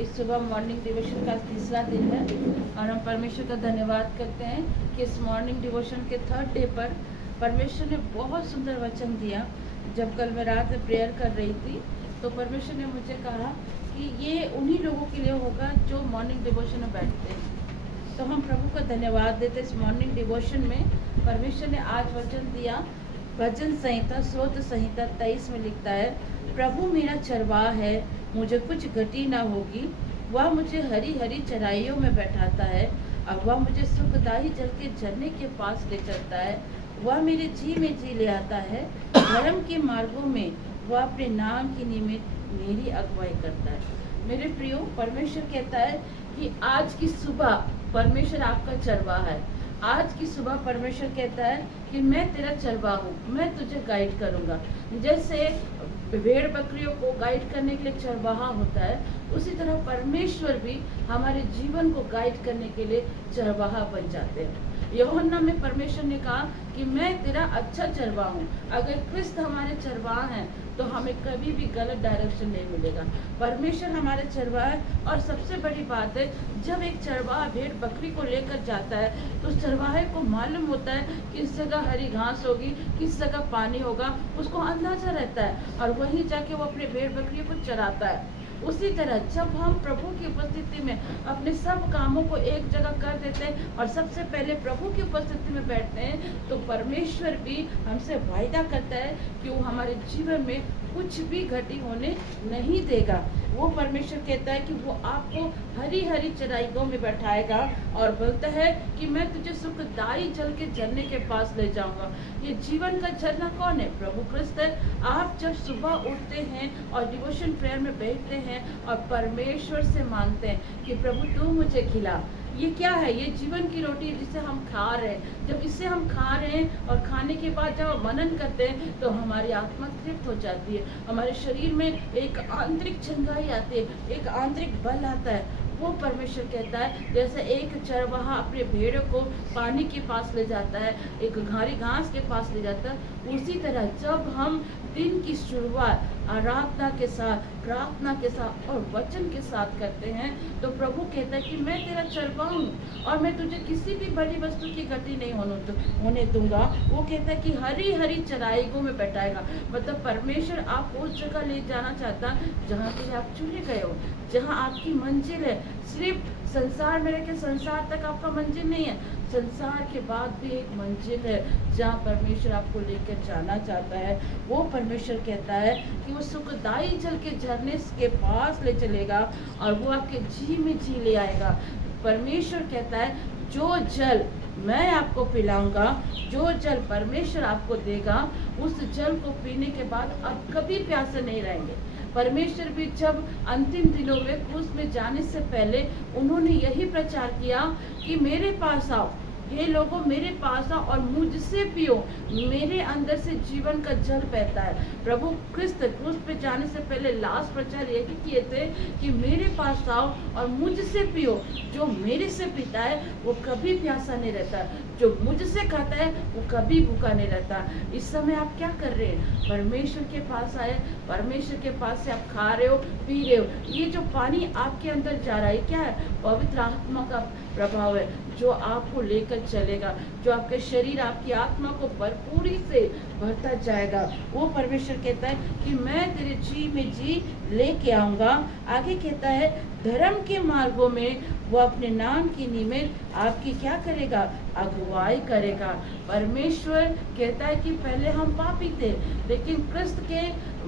इस सुबह morning devotion का तीसरा दिन है और हम परमेश्वर का धन्यवाद करते हैं कि इस मॉर्निंग डिवोशन के थर्ड डे पर परमेश्वर ने बहुत सुंदर वचन दिया। जब कल मैं रात में प्रेयर कर रही थी तो परमेश्वर ने मुझे कहा कि ये उन्हीं लोगों के लिए होगा जो मॉर्निंग डिवोशन में बैठते हैं। तो हम प्रभु का धन्यवाद देते। इस मॉर्निंग डिवोशन में परमेश्वर ने आज वचन दिया। भजन संहिता स्रोत संहिता 23 में लिखता है, प्रभु मेरा चरवाहा है, मुझे कुछ घटी ना होगी। वह मुझे हरी हरी चराइयों में बैठाता है और वह मुझे सुखदायी जल के झरने के पास ले चलता है। वह मेरे जी में जी ले आता है। धर्म के मार्गों में वह अपने नाम की निमित्त मेरी अगुवाई करता है। मेरे प्रियो, परमेश्वर कहता है कि आज की सुबह परमेश्वर आपका चरवाहा है। आज की सुबह परमेश्वर कहता है कि मैं तेरा चरवाहा हूँ, मैं तुझे गाइड करूँगा। जैसे भेड़ बकरियों को गाइड करने के लिए चरवाहा होता है, उसी तरह परमेश्वर भी हमारे जीवन को गाइड करने के लिए चरवाहा बन जाते हैं। यूहन्ना में परमेश्वर ने कहा कि मैं तेरा अच्छा चरवाहा हूँ। अगर क्रिस्त हमारे चरवाहा हैं तो हमें कभी भी गलत डायरेक्शन नहीं मिलेगा। परमेश्वर हमारे चरवाहा है। और सबसे बड़ी बात है, जब एक चरवाहा भेड़ बकरी को लेकर जाता है तो चरवाहे को मालूम होता है किस जगह हरी घास होगी, किस जगह पानी होगा, उसको अंदाजा रहता है और वहीं जाके वो अपने भेड़ बकरियों को चराता है। उसी तरह जब हम प्रभु की उपस्थिति में अपने सब कामों को एक जगह कर देते हैं और सबसे पहले प्रभु की उपस्थिति में बैठते हैं तो परमेश्वर भी हमसे वायदा करता है कि वो हमारे जीवन में कुछ भी घटी होने नहीं देगा। वो परमेश्वर कहता है कि वो आपको हरी हरी चराइयों में बैठाएगा और बोलता है कि मैं तुझे सुखदायी जल के झरने के पास ले जाऊंगा। ये जीवन का झरना कौन है? प्रभु क्रिस्त है। आप जब सुबह उठते हैं और डिवोशन प्रेयर में बैठते हैं और परमेश्वर से मांगते हैं कि प्रभु तू मुझे खिला। ये क्या है? ये जीवन की रोटी है जिसे हम खा रहे हैं। जब इसे हम खा रहे हैं और खाने के बाद जब हम मनन करते हैं तो हमारी आत्मा तृप्त हो जाती है, हमारे शरीर में एक आंतरिक चंगाई आती है, एक आंतरिक बल आता है। वो परमेश्वर कहता है जैसे एक चरवाहा अपने भेड़ों को पानी के पास ले जाता है, एक हरी घास के पास ले जाता है, उसी तरह जब हम दिन की शुरुआत आराधना के साथ, प्रार्थना के साथ और वचन के साथ करते हैं तो प्रभु कहता है कि मैं तेरा चरवाहा हूँ और मैं तुझे किसी भी बड़ी वस्तु की गति नहीं होने दूंगा। वो कहता है कि हरी हरी चराइयों में बैठाएगा। मतलब परमेश्वर आपको उस जगह ले जाना चाहता जहाँ के लिए आप चुने गए हो, जहाँ आपकी मंजिल है। सिर्फ संसार में रह के संसार तक आपका मंजिल नहीं है, संसार के बाद भी एक मंजिल है जहाँ परमेश्वर आपको लेकर जाना चाहता है। वो परमेश्वर कहता है कि वो सुखदायी जल के झरने के पास ले चलेगा और वो आपके जी में जी ले आएगा। परमेश्वर कहता है जो जल मैं आपको पिलाऊंगा, जो जल परमेश्वर आपको देगा, उस जल को पीने के बाद आप कभी प्यासे नहीं रहेंगे। परमेश्वर भी जब अंतिम दिनों में क्रूस में जाने से पहले उन्होंने यही प्रचार किया कि मेरे पास आओ, हे लोगों मेरे पास आओ और मुझसे पियो, मेरे अंदर से जीवन का जल बहता है। प्रभु क्रिस्त क्रूस पे जाने से पहले लास्ट प्रचार यही किए थे कि मेरे पास आओ और मुझसे पियो। जो मेरे से पीता है वो कभी प्यासा नहीं रहता, जो मुझसे खाता है वो कभी भूखा नहीं रहता। इस समय आप क्या कर रहे हैं? परमेश्वर के पास आए, परमेश्वर के पास से आप खा रहे हो, पी रहे हो। ये जो पानी आपके अंदर जा रहा है क्या है? पवित्र आत्मा का प्रभाव है जो आपको लेकर चलेगा, जो आपके शरीर आपकी आत्मा को भरपूरी से भरता जाएगा। वो परमेश्वर कहता है कि मैं तेरे जी में जी लेके आऊंगा। आगे कहता है धर्म के मार्गों में वो अपने नाम की निमित्त आपकी क्या करेगा? अगुवाई करेगा। परमेश्वर कहता है कि पहले हम पापी थे लेकिन क्रिस्त के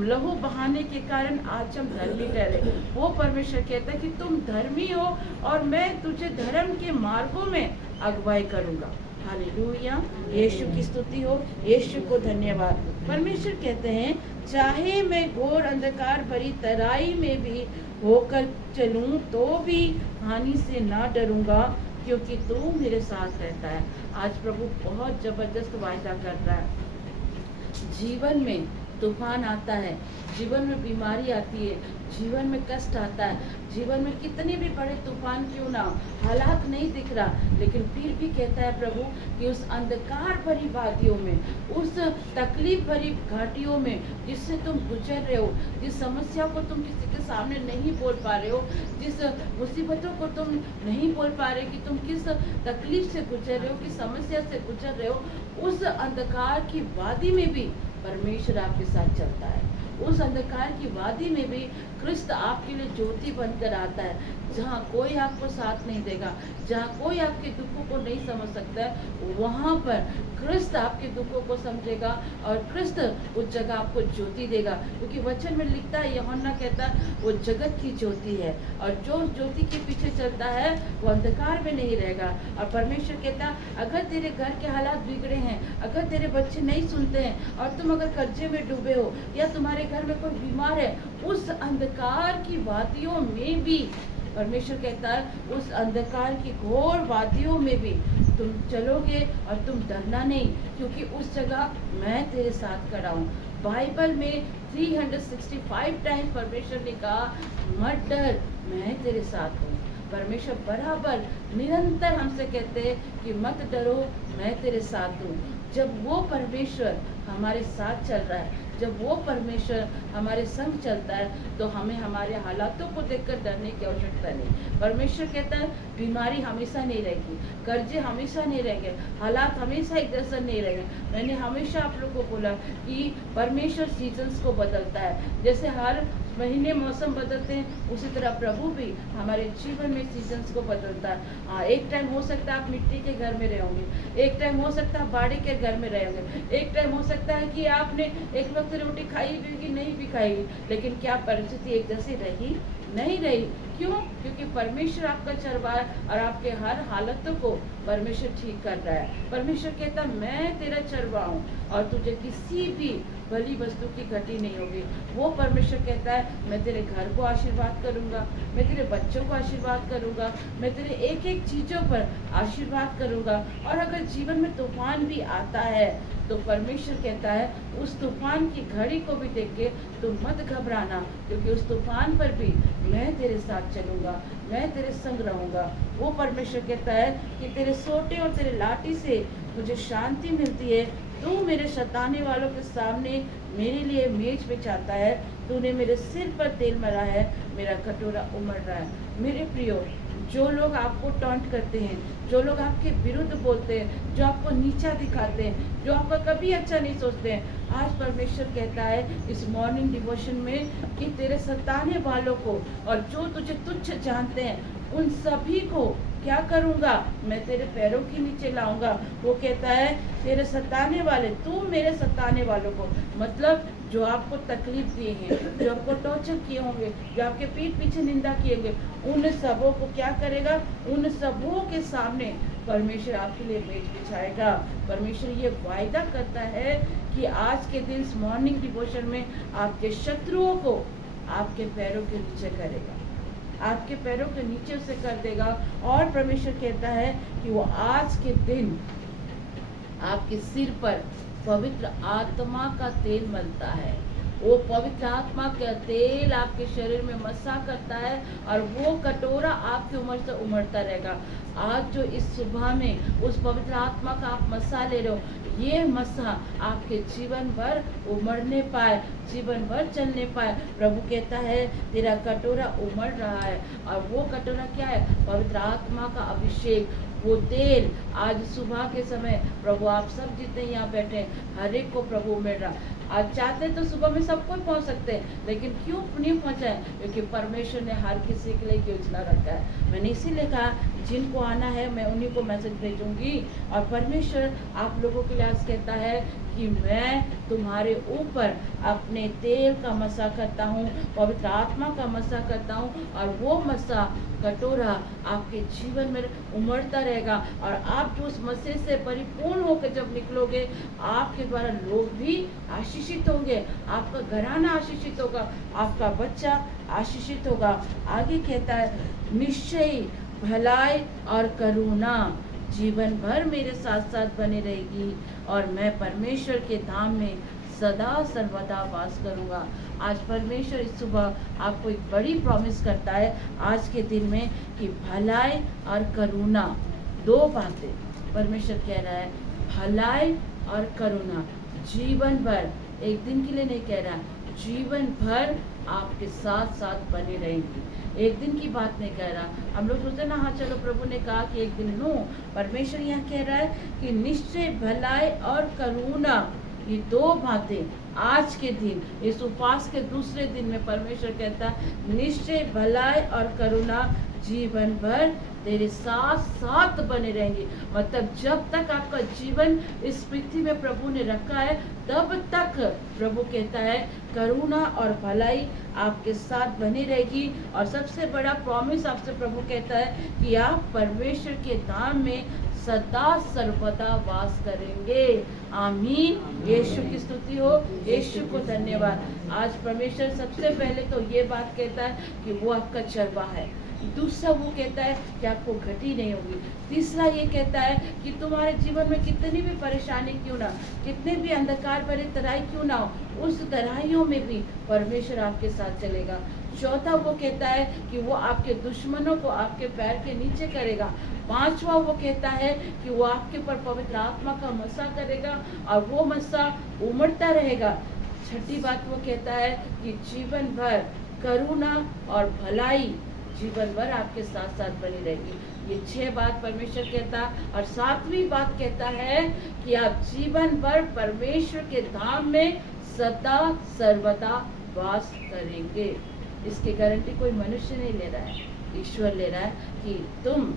लहू बहाने के कारण आज हम धर्मी ठहरे। वो परमेश्वर कहता है कि तुम धर्मी हो और मैं तुझे धर्म के मार्गों में अगुवाई करूंगा। हालेलुया, यीशु की स्तुति हो, यीशु को धन्यवाद। परमेश्वर कहते हैं चाहे मैं घोर अंधकार भरी तराई में भी होकर चलूं तो भी हानि से ना डरूंगा क्योंकि तू मेरे साथ रहता है। आज प्रभु बहुत जबरदस्त वायदा कर रहा है। जीवन में तूफान आता है, जीवन में बीमारी आती है, जीवन में कष्ट आता है, जीवन में कितने भी बड़े तूफान क्यों ना हो, हालात नहीं दिख रहा, लेकिन फिर भी कहता है प्रभु कि उस अंधकार भरी वादियों में, उस तकलीफ भरी घाटियों में जिससे तुम गुजर रहे हो, जिस समस्या को तुम किसी के सामने नहीं बोल पा रहे हो, जिस मुसीबतों को तुम नहीं बोल पा रहे कि तुम किस तकलीफ से गुजर रहे हो, किस समस्या से गुजर रहे हो, उस अंधकार की वादी में भी परमेश्वर आपके साथ चलता है। उस अंधकार की वादी में भी क्रिस्त आपके लिए ज्योति बनकर आता है। जहाँ कोई आपको साथ नहीं देगा, जहाँ कोई आपके दुखों को नहीं समझ सकता है, वहाँ पर क्रिस्त आपके दुखों को समझेगा और क्रिस्त उस जगह आपको ज्योति देगा। क्योंकि वचन में लिखता है, यूहन्ना कहता है वो जगत की ज्योति है और जो ज्योति के पीछे चलता है वो अंधकार में नहीं रहेगा। और परमेश्वर कहता है अगर तेरे घर के हालात बिगड़े हैं, अगर तेरे बच्चे नहीं सुनते हैं और तुम अगर कर्जे में डूबे हो या तुम्हारे घर में कोई बीमार है, उस अंधकार की वादियों में भी परमेश्वर कहता है उस अंधकार की घोर वादियों में भी तुम चलोगे और तुम डरना नहीं, क्योंकि उस जगह मैं तेरे साथ खड़ा हूँ। बाइबल में 365 टाइम परमेश्वर ने कहा मत डर, मैं तेरे साथ हूँ। परमेश्वर बराबर निरंतर हमसे कहते हैं कि मत डरो, मैं तेरे साथ हूँ। जब वो परमेश्वर हमारे साथ चल रहा है, जब वो परमेश्वर हमारे संग चलता है, तो हमें हमारे हालातों को देखकर डरने की आवश्यकता नहीं। परमेश्वर कहता है बीमारी हमेशा नहीं रहेगी, कर्जे हमेशा नहीं रहेंगे, हालात हमेशा एक जैसा नहीं रहेंगे। मैंने हमेशा आप लोगों को बोला कि परमेश्वर सीजन्स को बदलता है। जैसे हर महीने मौसम बदलते हैं, उसी तरह प्रभु भी हमारे जीवन में सीजन्स को बदलता है। हाँ, एक टाइम हो सकता है आप मिट्टी के घर में रहोगे, एक टाइम हो सकता है बाड़ी के घर में रहोगे, एक टाइम हो सकता है कि आपने एक वक्त रोटी खाई भी कि नहीं भी खाई, लेकिन क्या परिस्थिति एक जैसी रही? नहीं रही। क्यों? क्योंकि परमेश्वर आपका चरवाहा है और आपके हर हालतों को परमेश्वर ठीक कर रहा है। परमेश्वर कहता मैं तेरा चरवाहा हूँ और तुझे किसी भी भली वस्तु की घटी नहीं होगी। वो परमेश्वर कहता है मैं तेरे घर को आशीर्वाद करूँगा, मैं तेरे बच्चों को आशीर्वाद करूँगा, मैं तेरे एक एक चीज़ों पर आशीर्वाद करूँगा। और अगर जीवन में तूफान भी आता है तो परमेश्वर कहता है उस तूफान की घड़ी को भी देख के तुम मत घबराना, क्योंकि उस तूफान पर भी मैं तेरे साथ चलूँगा, मैं तेरे संग रहूँगा। वो परमेश्वर कहता है कि तेरे सोटे और तेरे लाठी से मुझे शांति मिलती है। तू मेरे सताने वालों के सामने मेरे लिए मेज बिछाता है, तूने मेरे सिर पर तेल मरा है, मेरा कटोरा उमड़ रहा है। मेरे प्रियो, जो लोग आपको टॉन्ट करते हैं, जो लोग आपके विरुद्ध बोलते हैं, जो आपको नीचा दिखाते हैं, जो आपका कभी अच्छा नहीं सोचते हैं, आज परमेश्वर कहता है इस मॉर्निंग डिवोशन में कि तेरे सताने वालों को और जो तुझे तुच्छ जानते हैं उन सभी को क्या करूँगा? मैं तेरे पैरों के नीचे लाऊंगा। वो कहता है तेरे सताने वाले, तू मेरे सताने वालों को, मतलब जो आपको तकलीफ दिए हैं, जो आपको टॉर्चर किए होंगे, जो आपके पीठ पीछे निंदा किए होंगे, उन सबों को क्या करेगा? उन सबों के सामने परमेश्वर आपके लिए मेज बिछाएगा। परमेश्वर ये वायदा करता है कि आज के दिन इस मॉर्निंग डिवोशन में आपके शत्रुओं को आपके पैरों के नीचे करेगा, आपके पैरों के नीचे उसे कर देगा। और परमेश्वर कहता है कि वो आज के दिन आपके सिर पर पवित्र आत्मा का तेल मलता है। वो पवित्र आत्मा का तेल आपके शरीर में मसा करता है और वो कटोरा आपके उम्र से उमड़ता रहेगा। आज जो इस सुबह में उस पवित्र आत्मा का आप मसा ले रहे हो, ये मसा आपके जीवन भर उमड़ने पाए, जीवन भर चलने पाए। प्रभु कहता है तेरा कटोरा उमड़ रहा है और वो कटोरा क्या है? पवित्र आत्मा का अभिषेक, वो तेल। आज सुबह के समय प्रभु आप सब जितने यहाँ बैठे हैं हर एक को प्रभु मिल रहा। आज चाहते तो सुबह में सबको पहुँच सकते हैं, लेकिन क्यों नहीं पहुँचाए? क्योंकि परमेश्वर ने हर किसी के लिए योजना रखा है। मैंने इसीलिए कहा जिनको आना है मैं उन्हीं को मैसेज भेजूंगी। और परमेश्वर आप लोगों के लिए आज कहता है कि मैं तुम्हारे ऊपर अपने तेल का मसा करता हूँ, पवित्र आत्मा का मसा करता हूँ और वो मसा कटोरा आपके जीवन में उमड़ता रहेगा। और आप जो उस मसे से परिपूर्ण होकर जब निकलोगे, आपके द्वारा लोग भी आशीषित होंगे, आपका घराना आशीषित होगा, आपका बच्चा आशीषित होगा। आगे कहता है निश्चय भलाई और करुणा जीवन भर मेरे साथ साथ बनी रहेगी और मैं परमेश्वर के धाम में सदा सर्वदा वास करूँगा। आज परमेश्वर इस सुबह आपको एक बड़ी प्रॉमिस करता है आज के दिन में कि भलाई और करुणा, दो बातें परमेश्वर कह रहा है, भलाई और करुणा जीवन भर, एक दिन के लिए नहीं कह रहा, जीवन भर आपके साथ साथ बने रहेंगी। एक दिन की बात नहीं कह रहा। हम लोग सोचते ना, हाँ चलो प्रभु ने कहा कि एक दिन, नो, परमेश्वर यहाँ कह रहा है कि निश्चय भलाई और करुणा, ये दो बातें आज के दिन, इस उपवास के दूसरे दिन में परमेश्वर कहता है निश्चय भलाई और करुणा जीवन भर तेरे साथ साथ बने रहेंगे। मतलब जब तक आपका जीवन इस पृथ्वी में प्रभु ने रखा है तब तक प्रभु कहता है करुणा और भलाई आपके साथ बनी रहेगी। और सबसे बड़ा प्रॉमिस आपसे प्रभु कहता है कि आप परमेश्वर के धाम में सदा सर्वदा वास करेंगे। आमीन। यीशु की स्तुति हो, यीशु को धन्यवाद। आज परमेश्वर सबसे पहले तो ये बात कहता है कि वो आपका चरवाहा है। दूसरा वो कहता है कि आपको घटी नहीं होगी। तीसरा ये कहता है कि तुम्हारे जीवन में कितनी भी परेशानी क्यों ना, कितने भी अंधकार भरे तराई क्यों ना हो, उस तराइयों में भी परमेश्वर आपके साथ चलेगा। चौथा वो कहता है कि वो आपके दुश्मनों को आपके पैर के नीचे करेगा। पांचवा वो कहता है कि वो आपके ऊपर पवित्र आत्मा का मसा करेगा और वो मसा उमड़ता रहेगा। छठी बात वो कहता है कि जीवन भर करुणा और भलाई जीवन भर आपके साथ साथ बनी रहेगी। ये 6 बात परमेश्वर कहता है। और 7वीं बात कहता है कि आप जीवन भर परमेश्वर के धाम में सदा सर्वदा वास करेंगे। इसकी गारंटी कोई मनुष्य नहीं ले रहा है, ईश्वर ले रहा है कि तुम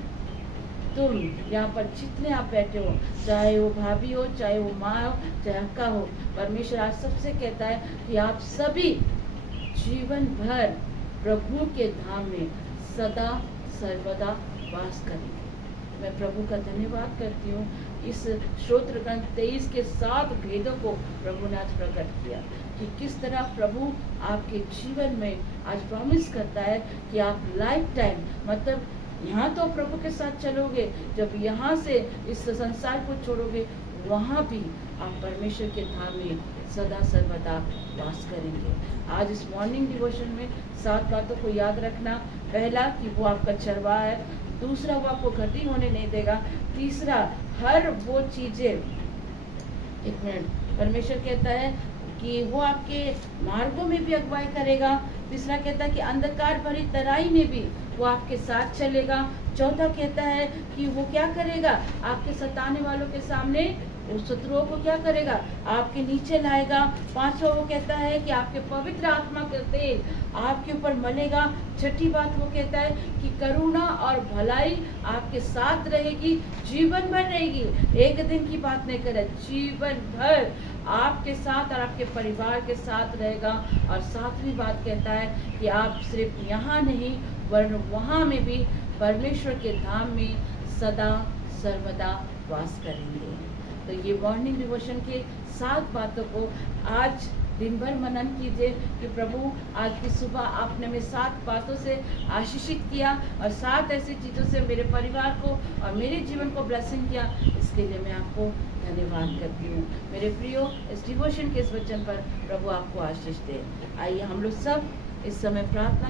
यहाँ पर जितने आप बैठे हो, चाहे वो भाभी हो, चाहे वो माँ हो, चाहे अक्का हो, परमेश्वर आज सबसे कहता है कि आप सभी जीवन भर प्रभु के धाम में सदा सर्वदा वास करेंगे। मैं प्रभु का धन्यवाद करती हूँ। इस स्तोत्र ग्रंथ 23 के 7 भेदों को प्रभु ने आज प्रकट किया कि किस तरह प्रभु आपके जीवन में आज प्रॉमिस करता है कि आप लाइफ टाइम, मतलब यहाँ तो प्रभु के साथ चलोगे, जब यहाँ से इस संसार को छोड़ोगे वहाँ भी आप परमेश्वर के धाम में सदा सर्वदा वास करेंगे। आज इस मॉर्निंग डिवोशन में 7 बातों को याद रखना। पहला कि वो आपका चरवाहा है। दूसरा, वो आपको घटी होने नहीं देगा। तीसरा, हर वो चीजें, एक मिनट, परमेश्वर कहता है कि वो आपके मार्गों में भी अगुवाई करेगा। तीसरा कहता है कि अंधकार भरी तराई में भी वो आपके साथ चलेगा। चौथा कहता है कि वो क्या करेगा, आपके सताने वालों के सामने उस शत्रुओं को क्या करेगा, आपके नीचे लाएगा। पांचवा वो कहता है कि आपके पवित्र आत्मा का तेल आपके ऊपर मलेगा। छठी बात वो कहता है कि करुणा और भलाई आपके साथ रहेगी, जीवन भर रहेगी। एक दिन की बात नहीं कर रहा, जीवन भर आपके साथ और आपके परिवार के साथ रहेगा। और 7वीं बात कहता है कि आप सिर्फ यहाँ नहीं वरन वहाँ में भी परमेश्वर के धाम में सदा सर्वदा वास करेंगे। तो ये मॉर्निंग डिवोशन के 7 बातों को आज दिन भर मनन कीजिए कि प्रभु आज की सुबह आपने मेरे 7 बातों से आशीषित किया और 7 ऐसी चीज़ों से मेरे परिवार को और मेरे जीवन को ब्लेसिंग किया। इसके लिए मैं आपको धन्यवाद करती हूँ। मेरे प्रियो, इस डिवोशन के इस वचन पर प्रभु आपको आशीष दे। आइए हम लोग सब इस समय प्रार्थना